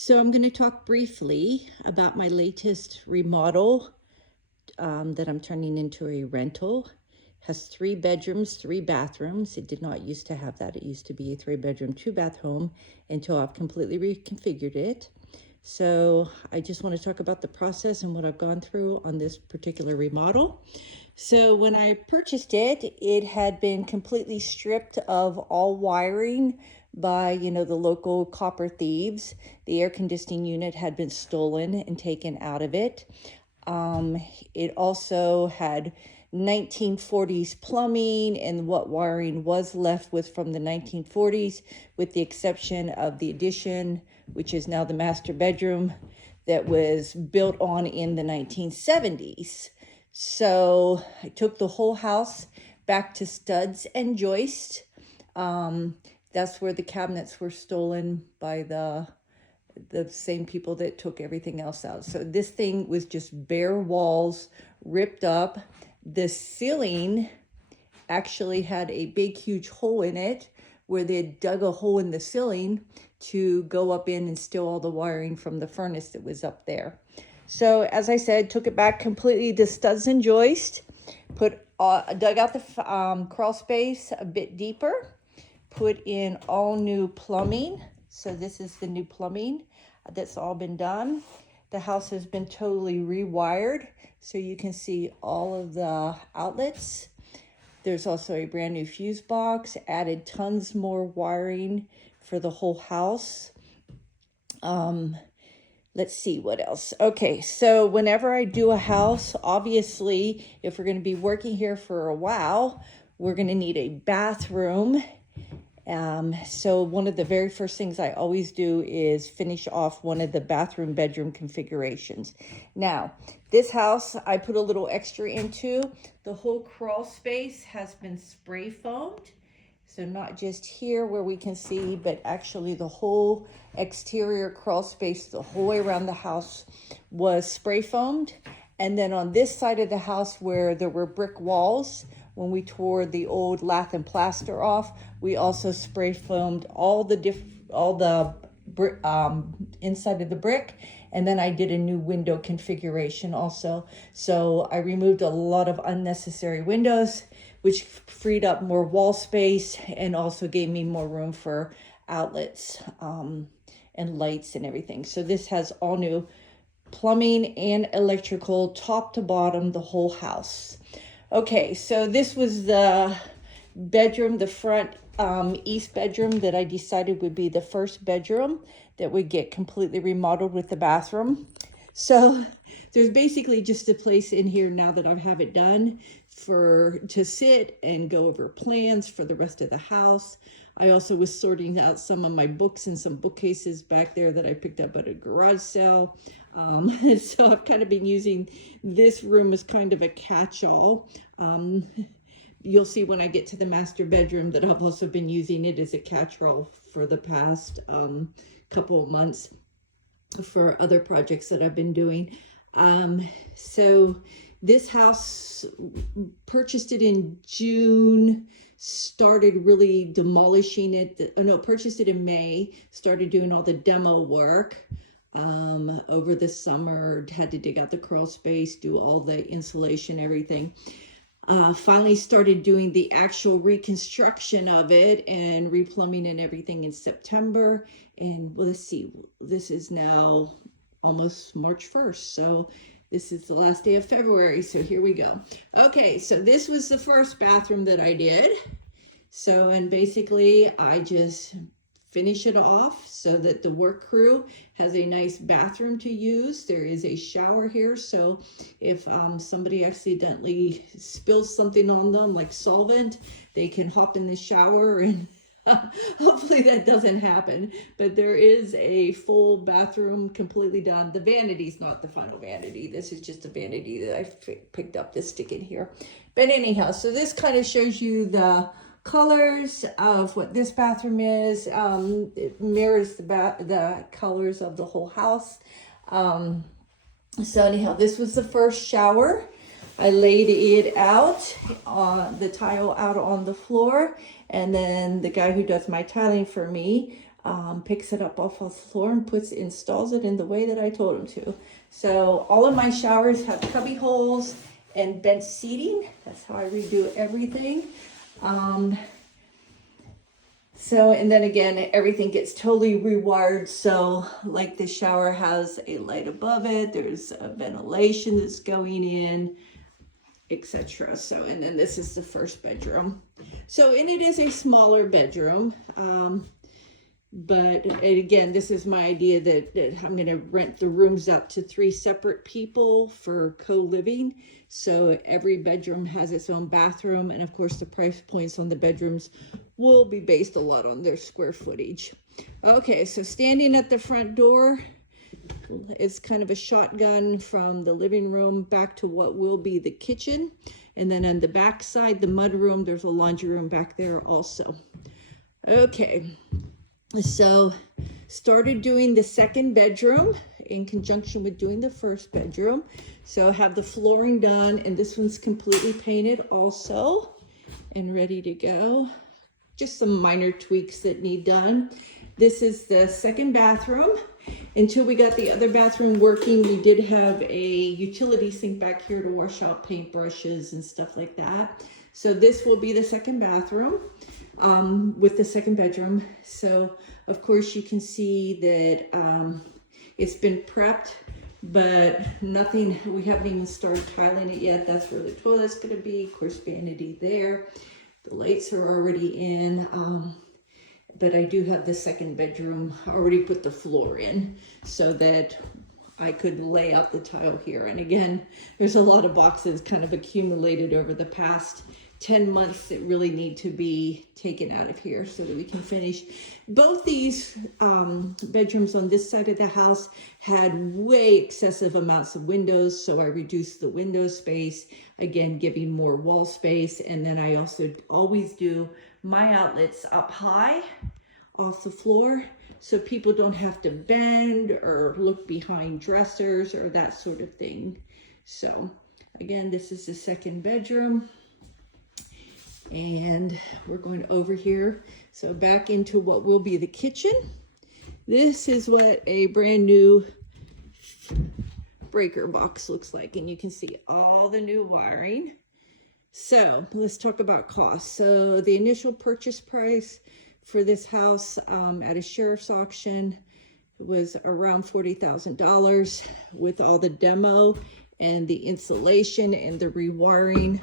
So I'm going to talk briefly about my latest remodel that I'm turning into a rental. It has 3 bedrooms, 3 bathrooms. It did not used to have that. It used to be a 3-bedroom, 2-bath home until I've completely reconfigured it. So I just want to talk about the process and what I've gone through on this particular remodel. So when I purchased it, it had been completely stripped of all wiring by, the local copper thieves. The air conditioning unit had been stolen and taken out of it. It also had 1940s plumbing, and what wiring was left was from the 1940s, with the exception of the addition, which is now the master bedroom, that was built on in the 1970s. So I took the whole house back to studs and joists. That's where the cabinets were stolen by the same people that took everything else out. So this thing was just bare walls, ripped up. The ceiling actually had a big, huge hole in it where they dug a hole in the ceiling to go up in and steal all the wiring from the furnace that was up there. So as I said, took it back completely to studs and joist, dug out the crawl space a bit deeper, put in all new plumbing. So this is the new plumbing that's all been done. The house has been totally rewired, so you can see all of the outlets. There's also a brand new fuse box, added tons more wiring for the whole house. Let's see what else. Okay, so whenever I do a house, obviously, if we're going to be working here for a while, we're going to need a bathroom. So one of the very first things I always do is finish off one of the bathroom bedroom configurations. Now, this house I put a little extra into. The whole crawl space has been spray foamed. So not just here where we can see, but actually the whole exterior crawl space, the whole way around the house was spray foamed. And then on this side of the house where there were brick walls, when we tore the old lath and plaster off, we also spray foamed all the inside of the brick, and then I did a new window configuration also. So I removed a lot of unnecessary windows, which freed up more wall space and also gave me more room for outlets and lights and everything. So this has all new plumbing and electrical, top to bottom, the whole house. Okay, so this was the bedroom, the front east bedroom that I decided would be the first bedroom that would get completely remodeled with the bathroom. So there's basically just a place in here now that I have it done to sit and go over plans for the rest of the house. I also was sorting out some of my books and some bookcases back there that I picked up at a garage sale. So I've kind of been using this room as kind of a catch-all. You'll see when I get to the master bedroom that I've also been using it as a catch-all for the past couple of months for other projects that I've been doing. So this house, purchased it in June, started really demolishing it. Purchased it in May, started doing all the demo work over the summer, had to dig out the crawl space, do all the insulation, everything. Finally started doing the actual reconstruction of it and replumbing and everything in September. And let's see, this is now almost March 1st. So this is the last day of February. So here we go. Okay, so this was the first bathroom that I did. So, and basically I just finish it off so that the work crew has a nice bathroom to use. There is a shower here, so if somebody accidentally spills something on them, like solvent, they can hop in the shower, and hopefully that doesn't happen. But there is a full bathroom completely done. The vanity's not the final vanity. This is just a vanity that I picked up to stick in here. But anyhow, so this kind of shows you the colors of what this bathroom is. It mirrors the colors of the whole house. So anyhow, this was the first shower. I laid it out, the tile out on the floor, and then the guy who does my tiling for me picks it up off the floor and installs it in the way that I told him to. So all of my showers have cubby holes and bench seating. That's how I redo everything. So, and then again, everything gets totally rewired. So like the shower has a light above it, there's a ventilation that's going in, etc. So, and then this is the first bedroom. So, and it is a smaller bedroom. But again, this is my idea that I'm going to rent the rooms out to 3 separate people for co-living. So every bedroom has its own bathroom. And of course, the price points on the bedrooms will be based a lot on their square footage. Okay, so standing at the front door is kind of a shotgun from the living room back to what will be the kitchen. And then on the back side, the mud room, there's a laundry room back there also. Okay. So started doing the second bedroom in conjunction with doing the first bedroom. So have the flooring done, and this one's completely painted also and ready to go. Just some minor tweaks that need done. This is the second bathroom. Until we got the other bathroom working, we did have a utility sink back here to wash out paintbrushes and stuff like that. So this will be the second bathroom. With the second bedroom. So of course you can see that it's been prepped, but nothing, we haven't even started tiling it yet. That's where the toilet's going to be. Of course, vanity there. The lights are already in. But I do have the second bedroom already put the floor in so that I could lay out the tile here. And again, there's a lot of boxes kind of accumulated over the past 10 months that really need to be taken out of here so that we can finish. Both these bedrooms on this side of the house had way excessive amounts of windows, so I reduced the window space, again giving more wall space. And then I also always do my outlets up high off the floor so people don't have to bend or look behind dressers or that sort of thing. So again, this is the second bedroom. And we're going over here. So back into what will be the kitchen. This is what a brand new breaker box looks like. And you can see all the new wiring. So let's talk about cost. So the initial purchase price for this house at a sheriff's auction was around $40,000 with all the demo and the insulation and the rewiring.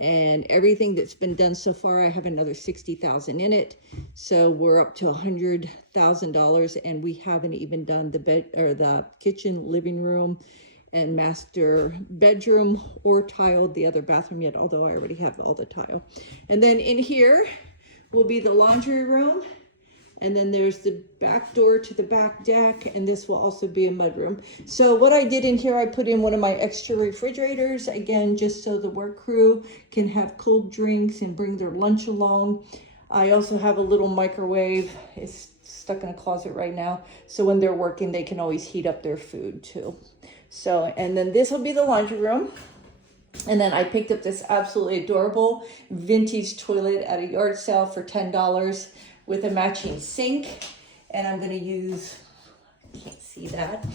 And everything that's been done so far, I have another $60,000 in it. So we're up to $100,000, and we haven't even done the bed or the kitchen, living room, and master bedroom or tiled the other bathroom yet, although I already have all the tile. And then in here will be the laundry room. And then there's the back door to the back deck, and this will also be a mudroom. So what I did in here, I put in one of my extra refrigerators, again, just so the work crew can have cold drinks and bring their lunch along. I also have a little microwave. It's stuck in a closet right now. So when they're working, they can always heat up their food too. So, and then this will be the laundry room. And then I picked up this absolutely adorable vintage toilet at a yard sale for $10 with a matching sink. And I'm going to use, I can't see that,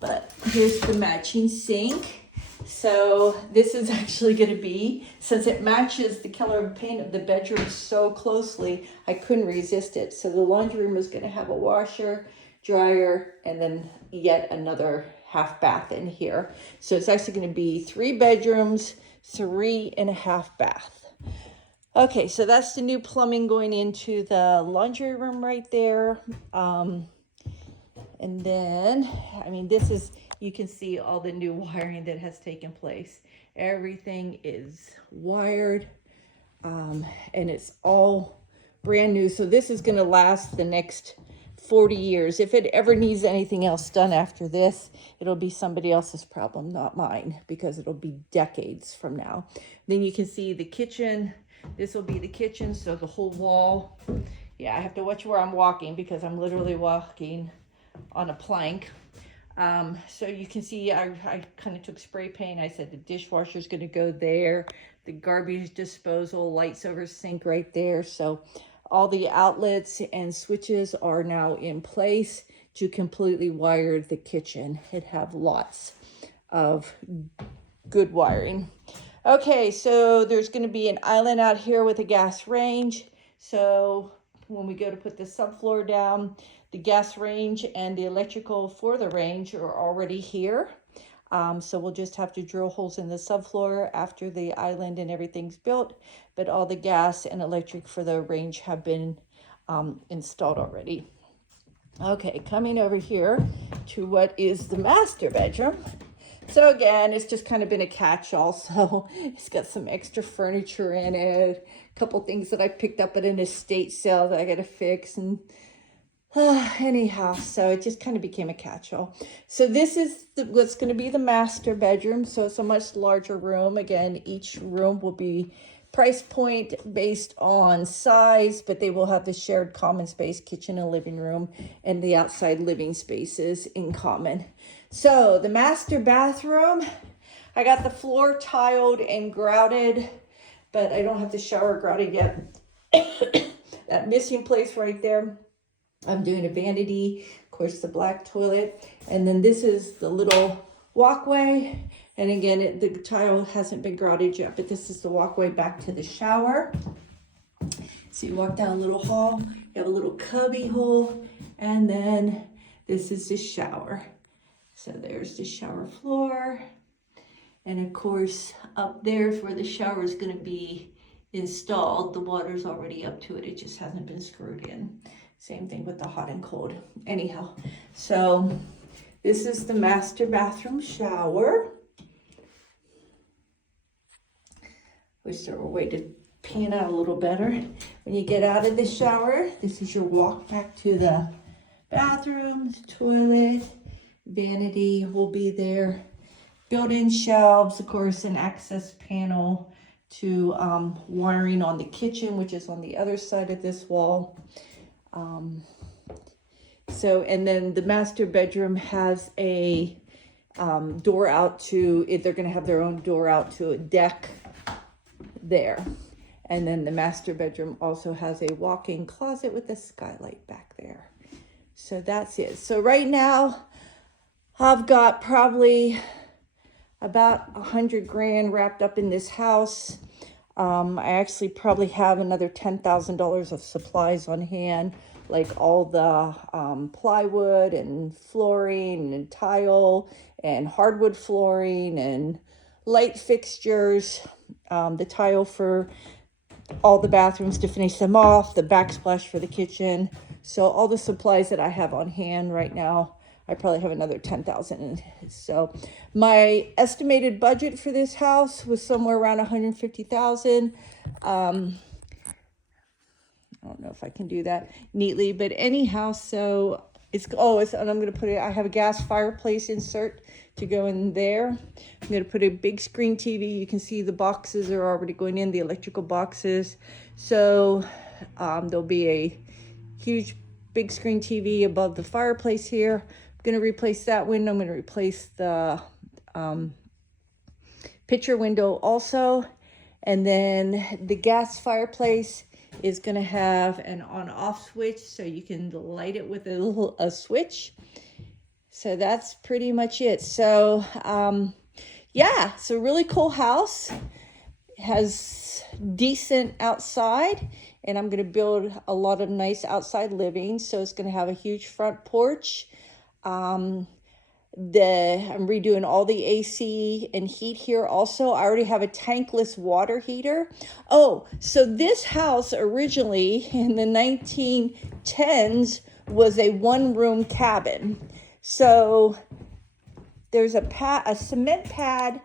but here's the matching sink. So this is actually going to be, since it matches the color of paint of the bedroom so closely, I couldn't resist it. So the laundry room is going to have a washer, dryer, and then yet another half bath in here. So it's actually going to be 3 bedrooms, 3.5 bath. Okay, so that's the new plumbing going into the laundry room right there. And then, I mean, this is, you can see all the new wiring that has taken place. Everything is wired, and it's all brand new. So this is going to last the next 40 years. If it ever needs anything else done after this, it'll be somebody else's problem, not mine, because it'll be decades from now. Then you can see the kitchen. This will be the kitchen, so the whole wall. Yeah, I have to watch where I'm walking because I'm literally walking on a plank. So you can see I kind of took spray paint. I said the dishwasher is going to go there. The garbage disposal, lights over sink right there. So all the outlets and switches are now in place to completely wire the kitchen. It have lots of good wiring. Okay, so there's going to be an island out here with a gas range. So when we go to put the subfloor down, the gas range and the electrical for the range are already here. So we'll just have to drill holes in the subfloor after the island and everything's built, but all the gas and electric for the range have been installed already. Okay, coming over here to what is the master bedroom. So again, it's just kind of been a catch-all. So it's got some extra furniture in it, a couple things that I picked up at an estate sale that I got to fix, and anyhow, so it just kind of became a catch-all. So this is what's going to be the master bedroom. So it's a much larger room. Again, each room will be price point based on size, but they will have the shared common space, kitchen and living room, and the outside living spaces in common. So the master bathroom, I got the floor tiled and grouted, but I don't have the shower grouted yet. That missing place right there, I'm doing a vanity, of course the black toilet, and then this is the little walkway. And again, the tile hasn't been grouted yet, but this is the walkway back to the shower. So you walk down a little hall, you have a little cubby hole, and then this is the shower. So there's the shower floor. And of course, up there is where the shower is going to be installed. The water's already up to it. It just hasn't been screwed in. Same thing with the hot and cold. Anyhow, so this is the master bathroom shower. Wish there were a way to pan out a little better. When you get out of the shower, this is your walk back to the bathroom, toilet, vanity will be there. Built-in shelves, of course, an access panel to wiring on the kitchen, which is on the other side of this wall. And then the master bedroom has a door out to, they're going to have their own door out to a deck there. And then the master bedroom also has a walk-in closet with a skylight back there. So that's it. So right now I've got probably about $100,000 wrapped up in this house. I actually probably have another $10,000 of supplies on hand, like all the plywood and flooring and tile and hardwood flooring and light fixtures, the tile for all the bathrooms to finish them off, the backsplash for the kitchen. So all the supplies that I have on hand right now, I probably have another 10,000. So my estimated budget for this house was somewhere around 150,000. I don't know if I can do that neatly, but anyhow, so and I'm going to put it, I have a gas fireplace insert to go in there. I'm going to put a big screen TV. You can see the boxes are already going in, the electrical boxes. So there'll be a huge big screen TV above the fireplace here. I'm going to replace that window. I'm going to replace the picture window also. And then the gas fireplace is going to have an on-off switch, so you can light it with a switch. So that's pretty much it. So yeah, it's a really cool house. It has decent outside, and I'm going to build a lot of nice outside living. So it's going to have a huge front porch. I'm redoing all the AC and heat here also. I already have a tankless water heater. Oh, so this house originally in the 1910s was a one-room cabin. So there's a cement pad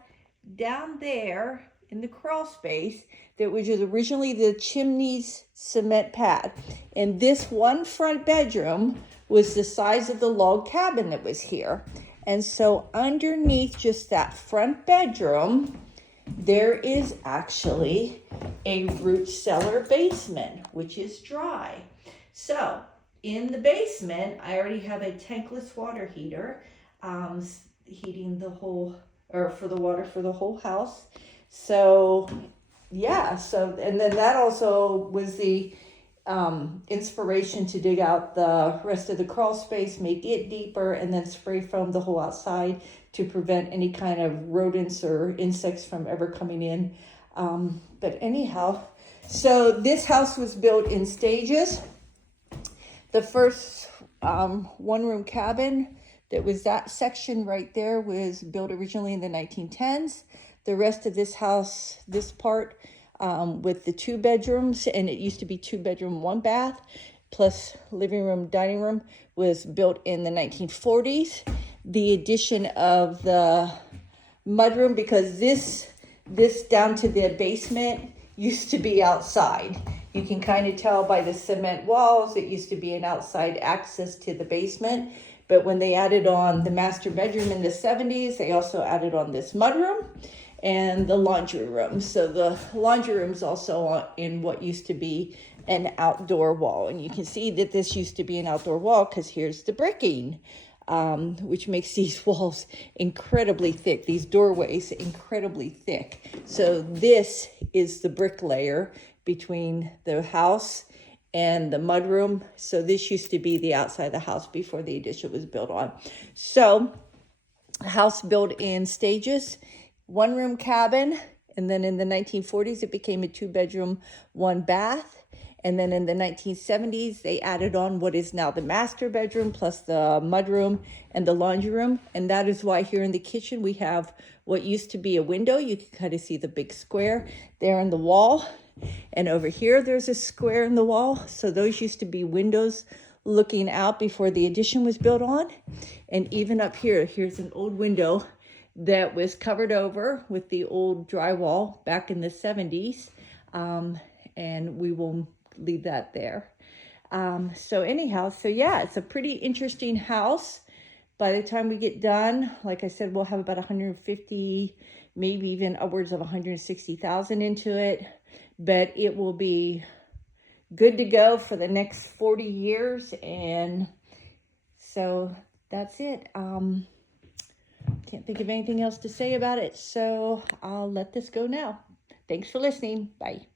down there in the crawl space that was originally the chimney's cement pad. And this one front bedroom was the size of the log cabin that was here. And so underneath just that front bedroom, there is actually a root cellar basement, which is dry. So in the basement, I already have a tankless water heater, heating the whole, or for the water for the whole house. So yeah, and then that also was the inspiration to dig out the rest of the crawl space, make it deeper, and then spray foam the whole outside to prevent any kind of rodents or insects from ever coming in. But anyhow, so this house was built in stages. The first one-room cabin, that was that section right there, was built originally in the 1910s. The rest of this house, this part, with the 2 bedrooms, and it used to be 2 bedroom, 1 bath, plus living room, dining room, was built in the 1940s. The addition of the mudroom, because this down to the basement used to be outside. You can kind of tell by the cement walls, it used to be an outside access to the basement. But when they added on the master bedroom in the 70s, they also added on this mudroom and the laundry room. So the laundry room is also in what used to be an outdoor wall. And you can see that this used to be an outdoor wall because here's the bricking, which makes these walls incredibly thick, these doorways incredibly thick. So this is the brick layer between the house and the mudroom. So this used to be the outside of the house before the addition was built on. So house built in stages, 1-room cabin, and then in the 1940s it became a 2 bedroom, 1 bath. And then in the 1970s, they added on what is now the master bedroom, plus the mudroom and the laundry room. And that is why here in the kitchen, we have what used to be a window. You can kind of see the big square there in the wall. And over here, there's a square in the wall. So those used to be windows looking out before the addition was built on. And even up here, here's an old window that was covered over with the old drywall back in the 70s. And we will leave that there. So anyhow, so yeah, it's a pretty interesting house. By the time we get done, like I said, we'll have about 150, maybe even upwards of 160,000 into it, but it will be good to go for the next 40 years. And so that's it. Can't think of anything else to say about it. So I'll let this go now. Thanks for listening. Bye.